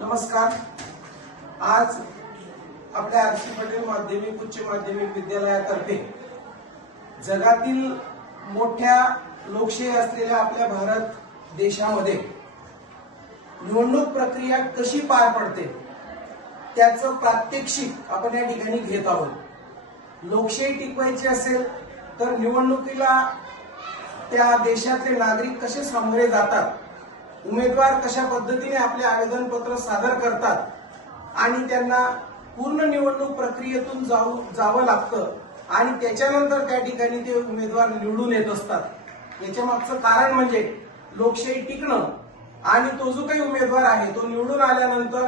नमस्कार. आज आपल्या आरसी पटेल माध्यमिक उच्च माध्यमिक विद्यालयातर्फे जगातील मोठ्या लोकशाही असलेल्या आपल्या भारत देशामध्ये निवडणूक प्रक्रिया कशी पार पडते त्याचं प्रात्यक्षिक आपण या ठिकाणी घेत आहोत. लोकशाही टिकवायची असेल तर निवडणुकीला त्या देशातले नागरिक कसे सामोरे जातात उमेदवार कशा पद्धतीने आपले आवेदन पत्र सादर करतात आणि त्यांना पूर्ण निवडणूक प्रक्रियेतून जाऊ जावं लागतं आणि त्याच्यानंतर त्या ठिकाणी ते उमेदवार निवडून येत असतात. याच्या मागचं कारण म्हणजे लोकशाही टिकणं. आणि तो जो काही उमेदवार आहे तो निवडून आल्यानंतर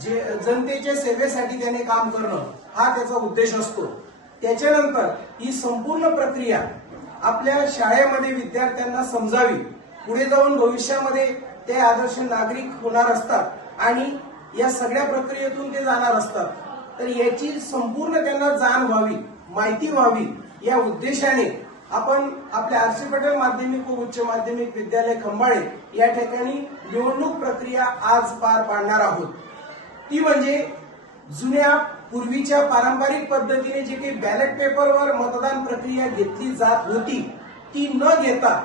जे जनतेच्या सेवेसाठी त्याने काम करणं हा त्याचा उद्देश असतो. त्याच्यानंतर ही संपूर्ण प्रक्रिया आपल्या शाळेमध्ये विद्यार्थ्यांना समजावी. पुढे जाऊन भविष्यामध्ये ते आदर्श नागरिक होणार असतात आणि या सगळ्या प्रक्रियेतून ते जाणार असतात. तर याची संपूर्ण त्यांना जाण व्हावी माहिती व्हावी या उद्देशाने आपण आपल्या आरसी पटेल माध्यमिक व उच्च माध्यमिक विद्यालय खंबाळे या ठिकाणी निवडणूक प्रक्रिया आज पार पाडणार आहोत. ती म्हणजे जुन्या पूर्वीच्या पारंपरिक पद्धतीने जे काही बॅलेट पेपरवर मतदान प्रक्रिया घेतली जात होती ती न घेता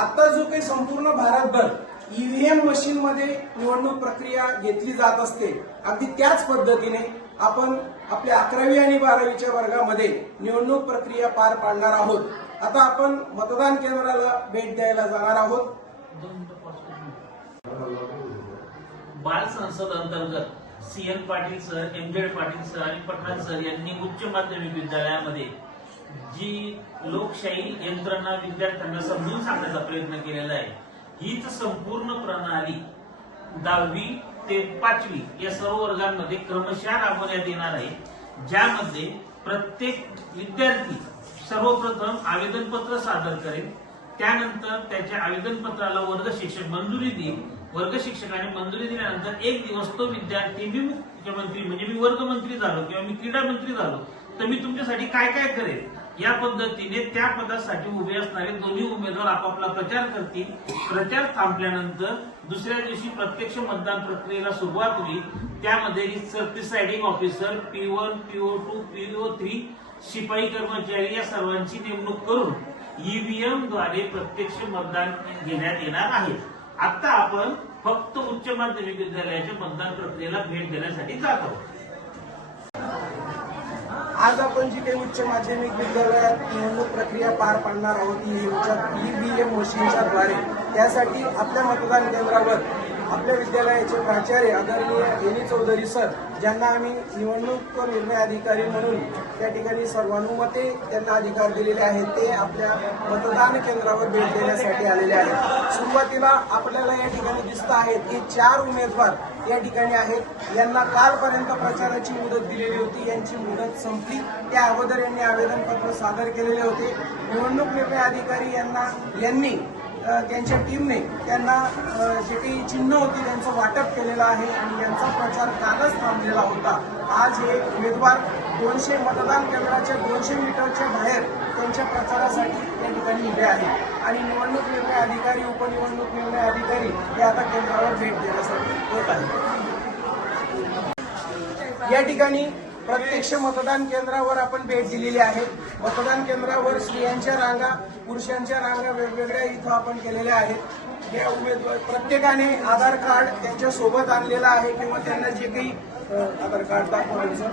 आता जो काही संपूर्ण भारतभर ईव्हीएम मशीन मध्ये निवडणूक प्रक्रिया घेतली जात असते. अगदी त्याच पद्धतीने आपण आपल्या अकरावी आणि बारावीच्या वर्गामध्ये निवडणूक प्रक्रिया पार पाडणार आहोत. आता आपण मतदान केंद्राला भेट द्यायला जाणार आहोत. बाल संसद अंतर्गत C N Patil sir M Z Patil sir आणि पठाण सर यांनी उच्च माध्यमिक विद्यालयामध्ये जी लोकशाही यंत्रणा विद्यार्थ्यांना समजून सांगण्याचा प्रयत्न केलेला आहे हीच संपूर्ण प्रणाली दहावी ते पाचवी या सर्व वर्गांमध्ये क्रमशः राबवण्यात येणार आहे ज्यामध्ये प्रत्येक विद्यार्थी सर्वप्रथम आवेदनपत्र सादर करेल त्यानंतर त्याच्या आवेदनपत्राला वर्ग शिक्षक मंजुरी देईल. वर्ग शिक्षकाने मंजुरी दिल्यानंतर एक दिवस तो विद्यार्थी मी मुख्यमंत्री म्हणजे मी वर्गमंत्री झालो किंवा मी क्रीडा मंत्री झालो तर मी तुमच्यासाठी काय काय करेल? या पद्धतीने त्या पदासाठी उभे असणारे दोन्ही उमेदवार आपापला प्रचार करतील. प्रचार थांबल्यानंतर दुसऱ्या दिवशी प्रत्यक्ष मतदान प्रक्रियेला सुरुवात होईल. त्यामध्ये presiding officer P one PO two PO three शिपाई कर्मचारी या सर्वांची नेमणूक करून ईव्हीएमद्वारे प्रत्यक्ष मतदान घेण्यात येणार आहे. आता आपण फक्त उच्च माध्यमिक विद्यालयाच्या मतदान प्रक्रियेला भेट देण्यासाठी जात आहोत. आज आपण जी काही उच्च माध्यमिक विद्यालयात निवडणूक प्रक्रिया पार पाडणार आहोत ही ईव्हीएम मशीनच्या द्वारे. त्यासाठी आपल्या मतदान केंद्रावर आपल्या विद्यालयाचे प्राचार्य आदरणीय एनी चौधरी सर ज्यांना आम्ही निवडणूक निर्णय अधिकारी म्हणून त्या ठिकाणी सर्वानुमते त्यांना अधिकार दिलेले आहेत ते आपल्या मतदान केंद्रावर भेट देण्यासाठी आलेले आहेत. सुरुवातीला आपल्याला या ठिकाणी दिसत आहे की चार उमेदवार या ठिकाणी आहेत. यांना कालपर्यंत प्रचाराची मुदत दिलेली होती. यांची मुदत संपली. त्या अगोदर यांनी आवेदनपत्र सादर केलेले होते. निवडणूक निर्णय अधिकारी यांना यांनी त्यांच्या टीमने त्यांना जे काही चिन्ह होती त्यांचं वाटप केलेलं आहे आणि यांचा प्रचार कालच थांबलेला होता. आज हे उमेदवार दोनशे मतदान केंद्राच्या दोनशे मीटरच्या बाहेर त्यांच्या प्रचारासाठी त्या ठिकाणी उभे आहेत. आणि निवडणूक निर्णय अधिकारी उपनिवडणूक निर्णय अधिकारी हे आता केंद्रावर भेट देण्यासाठी होत या ठिकाणी प्रत्यक्ष मतदान केंद्रावर आपण भेट दिलेली आहे. मतदान केंद्रावर स्त्रियांच्या रांगा पुरुषांच्या रांगा वेगवेगळ्या इथं आपण केलेल्या आहेत. या उमेदवार प्रत्येकाने आधार कार्ड त्यांच्यासोबत आणलेलं आहे किंवा त्यांना जे काही आधार कार्ड दाखवायचं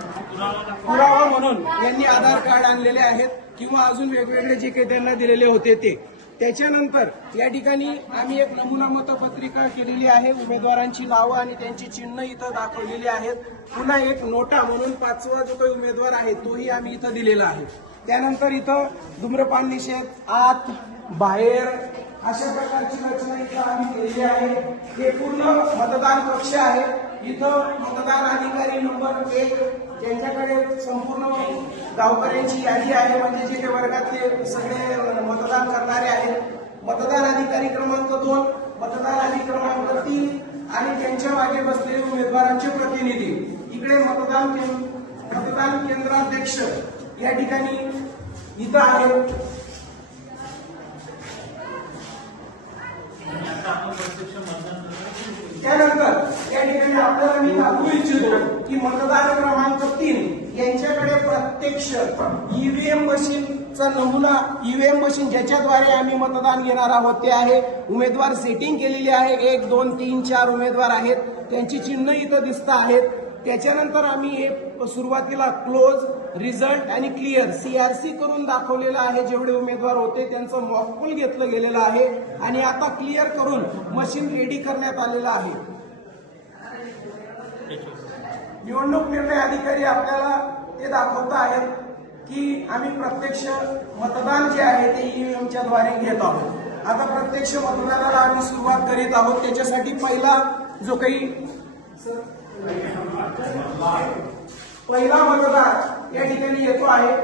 पुरावा म्हणून यांनी आधार कार्ड आणलेले आहेत किंवा अजून वेगवेगळे जे काही त्यांना दिलेले होते ते. त्याच्यानंतर या ठिकाणी आम्ही एक नमुना मतपत्रिका केलेली आहे. उमेदवारांची नावं आणि त्यांची चिन्ह इथं दाखवलेली आहेत. पुन्हा एक नोटा म्हणून पाचवा जो काही उमेदवार आहे तोही आम्ही इथं दिलेला आहे. त्यानंतर इथं धूम्रपान निषेध आत बाहेर अशा प्रकारची रचना इथं आम्ही केलेली आहे. हे पूर्ण मतदान कक्ष आहे. इथं मतदान अधिकारी नंबर एक त्यांच्याकडे संपूर्ण गावकऱ्यांची यादी आहे म्हणजे जे काही वर्गातले सगळे मतदान करणारे आहेत मतदान अधिकारी क्रमांक दोन मतदान अधिकारी क्रमांक तीन आणि त्यांच्या मागे बसलेले उमेदवारांचे प्रतिनिधी. इकडे मतदान केंद्र मतदान केंद्राध्यक्ष या ठिकाणी इथं आहे त्यानंतर या ठिकाणी आपल्याला मी दाखवू इच्छितो की मतदान क्रमांक यांच्याकडे प्रत्यक्ष ईव्हीएम मशीनचा नमुना ईव्हीएम मशीन ज्याच्याद्वारे आम्ही मतदान घेणार आहोत ते आहे. उमेदवार सेटिंग केलेली आहे. एक दोन तीन चार उमेदवार आहेत. त्यांची चिन्ह इथं दिसत आहेत. त्याच्यानंतर आम्ही हे सुरुवातीला क्लोज रिझल्ट आणि क्लिअर सीआरसी करून दाखवलेलं आहे. जेवढे उमेदवार होते त्यांचं मॉकपूल घेतलं गेलेलं आहे. आणि आता क्लिअर करून मशीन रेडी करण्यात आलेलं आहे. निवडणूक निर्णय अधिकारी आपल्याला ते दाखवत आहेत की आम्ही प्रत्यक्ष मतदान जे आहे ते ईव्हीएमच्या द्वारे घेत आहोत. आता प्रत्यक्ष मतदानाला आम्ही सुरुवात करीत आहोत. त्याच्यासाठी पहिला जो काही पहिला मतदार या ठिकाणी येतो आहे.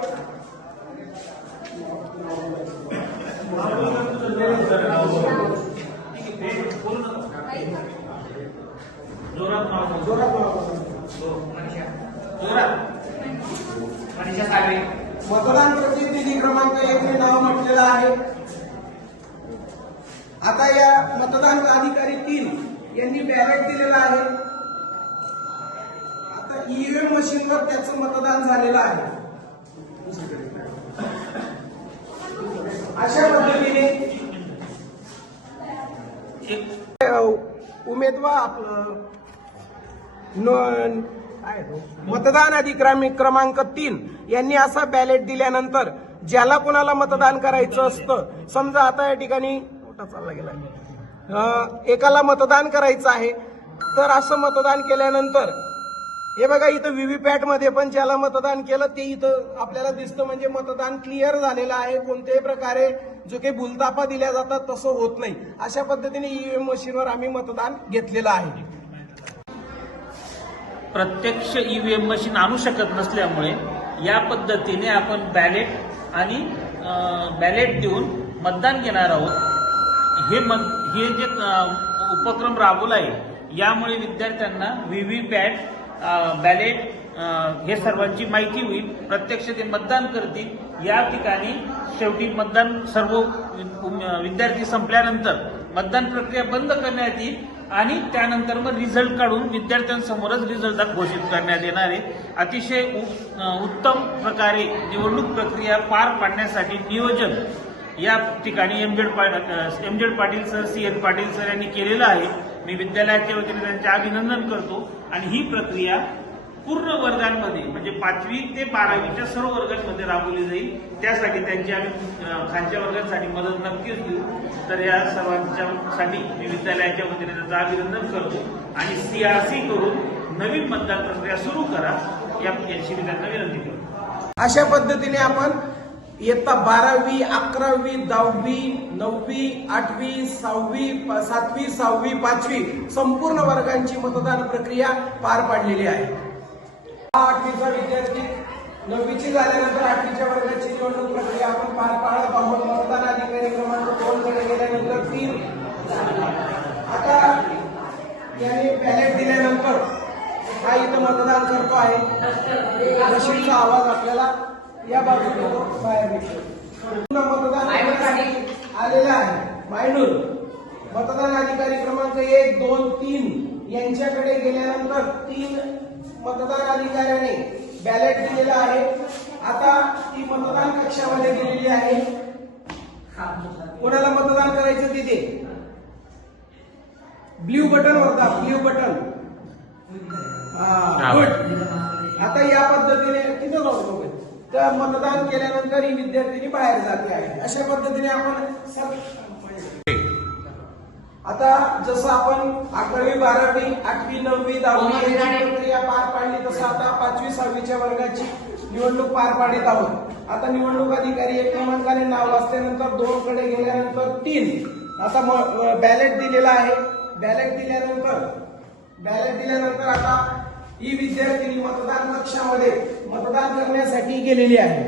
जोरात. जोरात साळवे मतदान प्रतिनिधी क्रमांक एक हे नाव म्हटलेलं आहे. आता या मतदान अधिकारी तीन यांनी बॅलेट दिलेला आहे. आता ईव्हीएम मशीनवर त्याचं मतदान झालेलं आहे. अशा पद्धतीने उमेदवार आपलं मतदान अधिक्रमिक क्रमांक तीन. यांनी असा बॅलेट दिल्यानंतर ज्याला कोणाला मतदान करायचं असतं? समजा आता या ठिकाणी चालला गेला. एकाला मतदान करायचं आहे. तर असं मतदान केल्यानंतर हे बघा इथं व्हीव्हीपॅटमध्ये पण ज्याला मतदान केलं ते इथं आपल्याला दिसतं म्हणजे मतदान क्लिअर झालेलं आहे. कोणत्याही प्रकारे जो काही भूलतापा दिल्या जातात तसं होत नाही. अशा पद्धतीने ईव्हीएम मशीनवर आम्ही मतदान घेतलेलं आहे. प्रत्यक्ष ईव्हीएम मशीन आणू शकत नसल्यामुळे या पद्धतीने आपण बॅलेट आणि बॅलेट देऊन मतदान घेणार आहोत. हे मत हे जे उपक्रम राबवला आहे यामुळे विद्यार्थ्यांना व्ही व्ही पॅट बॅलेट हे सर्वांची माहिती होईल. प्रत्यक्ष ते मतदान करतील. या ठिकाणी शेवटी मतदान सर्व विद्यार्थी संपल्यानंतर मतदान प्रक्रिया बंद करण्यात येईल. आणि त्यानंतर मग रिझल्ट काढून विद्यार्थ्यांसमोरच रिझल्ट घोषित करण्यात येणार आहे. अतिशय उ- उत्तम प्रकारे निवडणूक प्रक्रिया पार पाडण्यासाठी नियोजन या ठिकाणी M Z M Z Patil sir C N Patil sir यांनी केलेलं आहे. मी विद्यालयाच्या वतीने त्यांचे अभिनंदन करतो. आणि ही प्रक्रिया पूर्ण वर्गांमध्ये म्हणजे पाचवी ते बारावीच्या सर्व वर्गांमध्ये राबवली जाईल. त्यासाठी त्यांची आम्ही खालच्या वर्गांसाठी मदत नक्कीच देऊ तर या सर्वांच्यासाठी मी विद्यालयाच्या वतीने त्याचं अभिनंदन करतो. आणि सीआरसी करून नवीन मतदान प्रक्रिया सुरू करा याची मी त्यांना विनंती करतो. अशा पद्धतीने आपण इयत्ता बारावी अकरावी दहावी नववी आठवी सहावी सातवी सहावी पाचवी संपूर्ण वर्गांची मतदान प्रक्रिया पार पाडलेली आहे. आठवीचा विद्यार्थी नववीची झाल्यानंतर आठवीच्या वर्गाची निवडणूक प्रक्रिया आपण पार पाडत आहोत. मतदान अधिकारी क्रमांक दोन कडे गेल्यानंतर तीन. आता याने बॅलेट दिल्यानंतर हा इथं मतदान करतो आहे. मशीनचा आवाज आपल्याला या बाजूला बाहेर निघतो. पुन्हा मतदान करण्यासाठी आलेला आहे. मायनूर मतदान अधिकारी क्रमांक एक दोन तीन यांच्याकडे गेल्यानंतर तीन मतदान अधिकाऱ्याने बॅलेट दिलेला आहे. आता ती मतदान कक्षामध्ये गेलेली आहे. कोणाला मतदान करायचं तिथे? ब्ल्यू बटन होता ब्ल्यू बटन आता या पद्धतीने तिथं जाऊ तर मतदान केल्यानंतर ही विद्यार्थिनी बाहेर जाते आहे. अशा पद्धतीने आपण आता जसं आपण अकरावी बारावी आठवी नववी दहावी प्रक्रिया पार पाडली तसं आता पाचवी सहावीच्या वर्गाची निवडणूक पार पाडित आहोत. आता निवडणूक अधिकारी एक क्रमांकाने नाव वाचल्यानंतर दोन कडे गेल्यानंतर तीन. आता बॅलेट दिलेला आहे. बॅलेट दिल्यानंतर बॅलेट दिल्यानंतर आता ही विद्यार्थिनी मतदान कक्षामध्ये मतदान करण्यासाठी गेलेली आहे.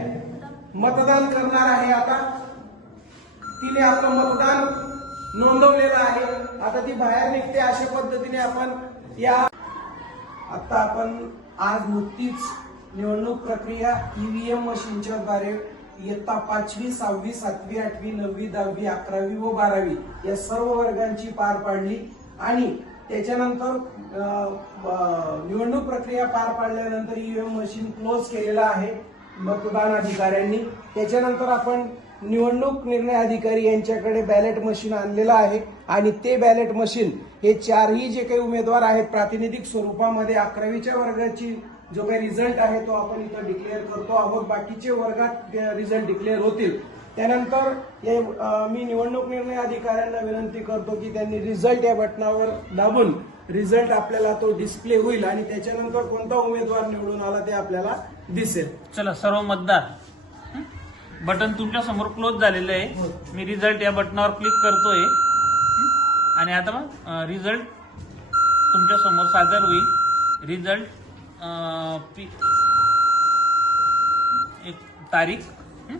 मतदान करणार आहे आता. तिने आपलं मतदान नोंदवलेलं आहे. आता ती बाहेर निघते अशा पद्धतीने आपण या आता आपण आज नुकतीच निवडणूक प्रक्रिया ईव्हीएम मशीनच्या द्वारे इयत्ता पाचवी सहावी सातवी आठवी नववी दहावी अकरावी व बारावी या सर्व वर्गांची पार पाडली. आणि त्याच्यानंतर निवडणूक प्रक्रिया पार पाडल्यानंतर ईव्हीएम मशीन क्लोज केलेलं आहे मतदान अधिकाऱ्यांनी. त्याच्यानंतर आपण निवडणूक निर्णय अधिकारी यांच्याकडे बॅलेट मशीन आणलेलं आहे आणि ते बॅलेट मशीन हे चारही जे काही उमेदवार आहेत प्रातिनिधिक स्वरूपामध्ये अकरावीच्या वर्गाची जो काही रिझल्ट आहे तो आपण इथं डिक्लेअर करतो आहोत. बाकीचे वर्गात रिझल्ट डिक्लेअर होतील. त्यानंतर हे, मी निवडणूक निर्णय अधिकाऱ्यांना विनंती करतो की त्यांनी रिझल्ट या बटनावर दाबून रिझल्ट आपल्याला तो डिस्प्ले होईल आणि त्याच्यानंतर कोणता उमेदवार निवडून आला ते आपल्याला दिसेल. चला सर्व मतदार बटन तुमच्यासमोर क्लोज झालेलं आहे. मी रिझल्ट या बटनावर क्लिक करतोय. हं? आणि आता मग रिझल्ट तुमच्यासमोर सादर होईल. रिझल्ट एक तारीख. हं?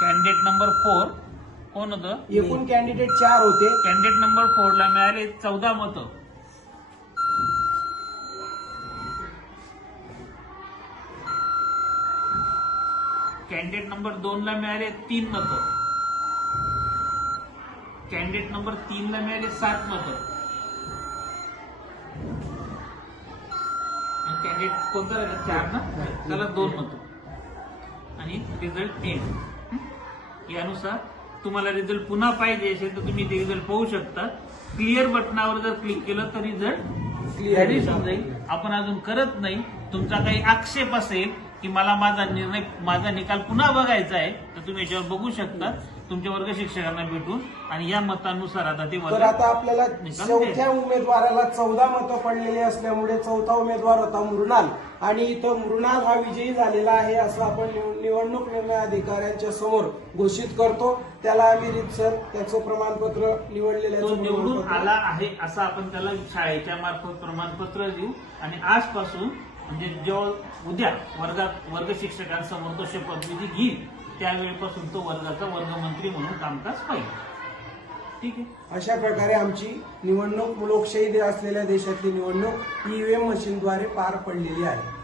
Candidate number four. कोण होतं? एकूण कॅन्डिडेट चार होते. कॅन्डिडेट नंबर फोर ला मिळाले चौदा मतं. कॅन्डिडेट नंबर दोन ला मिळाले तीन मतं कॅन्डिडेट नंबर तीन ला मिळाले सात मतं कॅन्डिडेट कोणता राहिला? चार ना? त्याला दोन मतं आणि रिझल्ट एंड यानुसार तुम्हाला रिझल्ट पुन्हा पाहिजे असेल तर तुम्ही ते रिझल्ट पाहू शकता. क्लिअर बटनावर जर क्लिक केलं तर रिझल्ट दिसून जाईल आपण अजून करत नाही. तुमचा काही आक्षेप असेल की मला माझा निर्णय माझा निकाल पुन्हा बघायचा आहे तर तुम्ही याच्यावर बघू शकता. तुमच्या वर्ग शिक्षकांना भेटून आणि या मतानुसार आता ते तर वर्ग आता आपल्याला चौथ्या उमेदवाराला चौदा मतं पडलेली असल्यामुळे चौथा उमेदवार होता मृणाल. आणि इथं मृणाल हा विजयी झालेला आहे असं आपण निव- निवडणूक निर्णय अधिकाऱ्यांच्या समोर घोषित करतो. त्याला आम्ही रितसर त्याचं प्रमाणपत्र तो निवडलेलं निवडून आला आहे असं आपण त्याला शाळेच्या मार्फत प्रमाणपत्र देऊ. आणि आजपासून म्हणजे जेव्हा उद्या वर्गात वर्ग शिक्षकांसमोर तो शपथविधी घेईल त्यावेळेपासून तो वर्गाचा वर्गमंत्री म्हणून कामकाज पाहिजे. ठीक आहे? अशा प्रकारे आमची निवडणूक लोकशाही असलेल्या देशातली निवडणूक ईव्हीएम मशीनद्वारे पार पडलेली आहे.